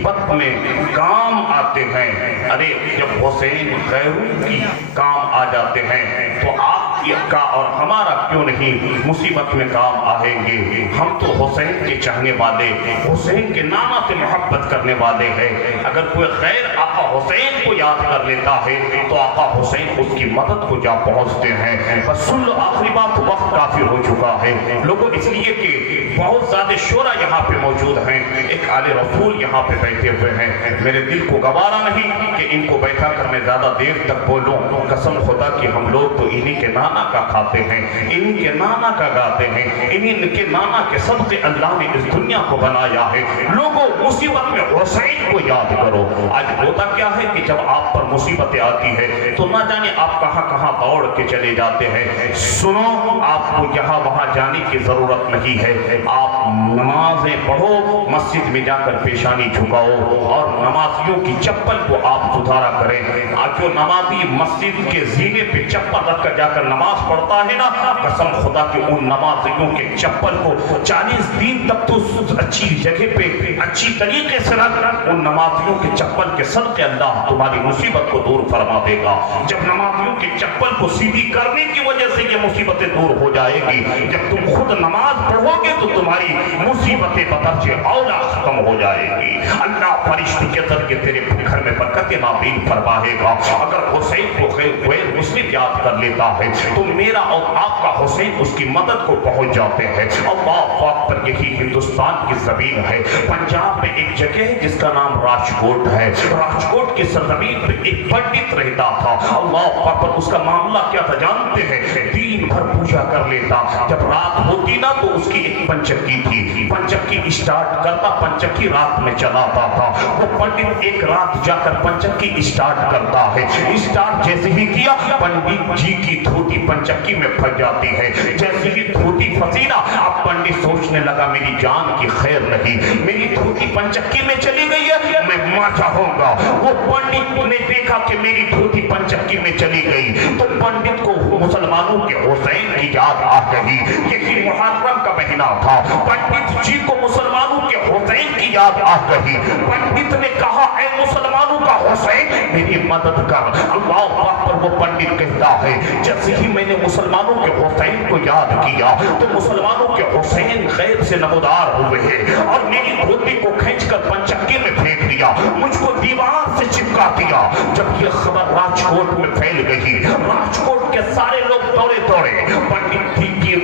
مصیبت میں کام آتے ہیں. ارے جب حسین غیروں کی کام آ جاتے ہیں تو آپ کا اور ہمارا کیوں نہیں مصیبت میں کام آئیں گے؟ ہم تو حسین کے چاہنے والے، حسین کے نانا سے محبت کرنے والے ہیں. اگر کوئی غیر آقا حسین کو یاد کر لیتا ہے تو آقا حسین اس کی مدد کو جا پہنچتے ہیں. بس سن لو آخری بات، وقت کافی ہو چکا ہے لوگوں، اس لیے کہ بہت زیادہ شعراء یہاں پہ موجود ہیں، ایک آل رسول یہاں پہ بیٹھے ہوئے ہیں. میرے دل کو گوارا نہیں کہ ان کو بیٹھا کر میں زیادہ دیر تک بولوں. قسم خدا کہ ہم لوگ تو انہی کے نانا کا کھاتے ہیں، انہی کے نانا کا گاتے ہیں، انہی کے نانا کے صدقے اللہ نے اس دنیا کو بنایا ہے. لوگوں مصیبت میں حسین کو یاد کرو. آج ہوتا کیا ہے کہ جب آپ پر مصیبتیں آتی ہے تو نہ جانے آپ کہاں کہاں دوڑ کے چلے جاتے ہیں. سنو، آپ کو یہاں وہاں جانے کی ضرورت نہیں ہے. آپ نمازیں پڑھو، مسجد میں جا کر پیشانی جھکاؤ اور نمازیوں کی چپل کو آپ سدھارا کریں. آج جو نمازی مسجد کے زینے پہ چپل رکھ کر جا کر نماز پڑھتا ہے نا، قسم خدا کہ ان نمازیوں کے چپل کو 40 دن تک تو اچھی جگہ پہ اچھی طریقے سے رکھ، ان نمازیوں کے چپل کے صدقے اللہ تمہاری مصیبت کو دور فرما دے گا. جب نمازیوں کے چپل کو سیدھی کرنے کی وجہ سے یہ مصیبتیں دور ہو جائے گی، جب تم خود نماز پڑھو گے تو تمہاری مصیبتیں بدرجہ اولا ختم ہو جائے گی. اللہ فرشتے کے ذریعے تیرے گھر میں برکت نازل فرمائے گا. اگر حسین کو غیر مسلم یاد کر لیتا ہے تو میرا اور آپ کا حسین اس کی مدد کو پہنچ جاتے ہیں. اللہ پاک پر یہی ہندوستان کی زمین ہے. پنجاب میں ایک جگہ ہے جس کا نام راجکوٹ ہے. راجکوٹ کی سرزمین پہ ایک پنڈت رہتا تھا. اللہ پاک پر اس کا معاملہ کیا تھا جانتے ہیں؟ دن بھر پوجا کر لیتا. جب رات ہوتی نا تو اس کی ایک پنچکی تھی، پنچکی اسٹارٹ کرتا، پنچکی رات میں چلاتا تھا. وہ پنڈت ایک رات جا کر پنچکی اسٹارٹ کرتا ہے. اسٹارٹ جیسے ہی کیا، پنڈت جی کی دھوتی پنچکی میں پھنس جاتی ہے. جیسے ہی دھوتی پھنسی نا، اب پنڈت سوچنے لگا میری جان کی خیر نہیں، میری دھوتی پنچکی میں چلی گئی ہے، میں مر جاؤں گا. وہ پنڈت نے دیکھا کہ میری دھوتی پنچکی میں چلی گئی تو پنڈت کو مسلمانوں کے حسین کی یاد آ گئی. یہی محرم کا مہینہ تھا. پنڈت جی کو مسلمانوں کے حسین کی یاد آ گئی. پنڈت نے کہا اے مسلمانوں کا حسین میری مدد کر. اللہ پر وہ پنڈت کہتا ہے جیسے ہی میں نے مسلمانوں کے حسین کو یاد کیا تو مسلمانوں کے حسین غیب سے نمودار ہوئے ہیں اور میری دھوتی کو کھینچ کر پنچکی میں پھینک دیا، مجھ کو دیوار سے چپکا دیا. جب یہ خبر راجکوٹ میں پھیل گئی، راجکوٹ کے سارے لوگ دوڑے دوڑے پنڈت جی کی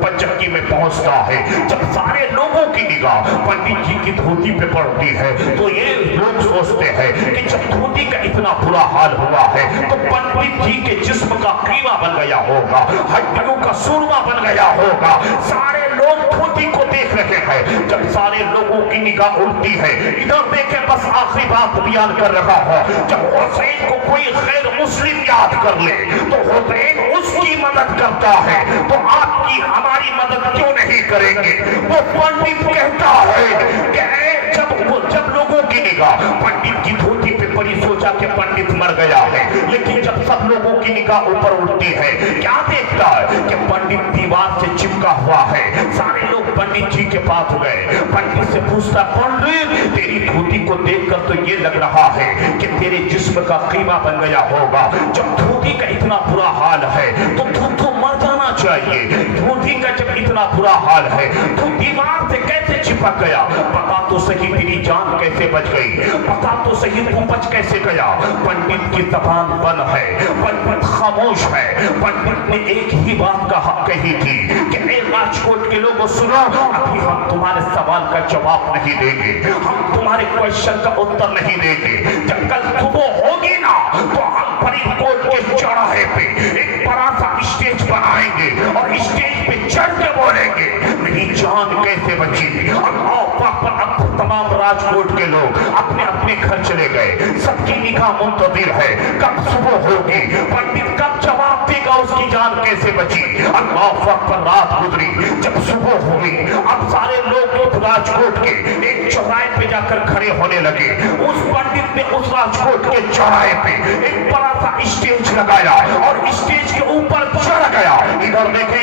پنچکی میں پہنچتا ہے. جب سارے لوگوں کی نگاہ پنڈت جی کی دھوتی پہ پڑتی ہے تو یہ لوگ سوچتے ہیں کہ جب دھوتی کا اتنا برا حال ہوا ہے تو پنڈت جی کے جسم کا قیمہ بن گیا ہوگا، ہڈیوں کا سورما بن گیا ہوگا. سارے لوگ دھوتی کو دیکھ رہے ہیں. جب سارے لوگوں کی نگاہ اڑتی ہے ادھر دیکھیں، بس آخری بات بیان کر رہا ہوں، جب حسین کو کوئی غیر مسلم یاد کر لے تو حسین اس کی مدد کرتا ہے، تو آپ کی ہماری مدد کیوں نہیں کریں گے؟ وہ پنڈت کہتا ہے کہ جب لوگوں کی نگاہ پنڈت کی دھوتی پہ پڑی، سوچا کہ پنڈت مر گیا ہے، لیکن جب سب لوگوں کی نگاہ اوپر اٹھتی ہے کیا دیکھتا ہے کہ پنڈت دیوار سے چپکا ہوا ہے. سارے لوگ پنڈت جی کے پاس گئے. پنڈت سے پوچھتا پنڈت تیری دھوتی کو دیکھ کر تو یہ لگ رہا ہے کہ تیرے جسم کا قیمہ بن گیا ہوگا. جب دھوتی کا اتنا برا حال ہے تو مر جانا چاہیے. دھوتی کا جب اتنا برا حال ہے تو دیوار سے کیسے چپک گیا؟ بتا تو صحیح تیری جان کیسے بچ گئی؟ بتا تو صحیح تو بچ کیسے گیا؟ پنڈت کی زبان بند ہے، پنڈت خاموش ہے. پنڈت نے ایک ہی بات کہی تھی کہ اے راجکوٹ کے لوگوں سنو، ابھی ہم تمہارے سوال کا جواب نہیں دیں گے، ہم تمہارے کوشچن کا اتر نہیں دیں گے. جب کل صبح ہوگی نا تو ہم فرید کوٹ کے چوراہے پہ ایک بڑا سا اسٹیج بنائیں گے اور اسٹیج پہ چڑھ کے بولیں گے میری جان کیسے بچی. اللہ پاک پر اب تمام راجکوٹ کے لوگ اپنے اپنے گھر چلے گئے. سب کی نگاہ منتظر ہے کب صبح ہوگی، پنڈت کب جواب دے گا اس کی جان کیسے بچی. اللہ پاک پر رات گزری، جب صبح ہوئی اب سارے لوگ راجکوٹ کے ایک چوراہے پہ جا کر کھڑے ہونے لگے. اس پنڈت نے اس راجکوٹ کے چوراہے پہ ایک بڑا سا اسٹیج لگایا اور اسٹیج کے اوپر چڑھ گیا. ادھر دیکھیں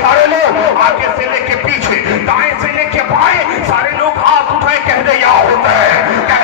سارے لوگ، آگے سے لے کے پیچھے، دائیں سے لے کے بائیں، سارے لوگ ہاتھ اٹھائے کہہ دے یا ہوتا ہے.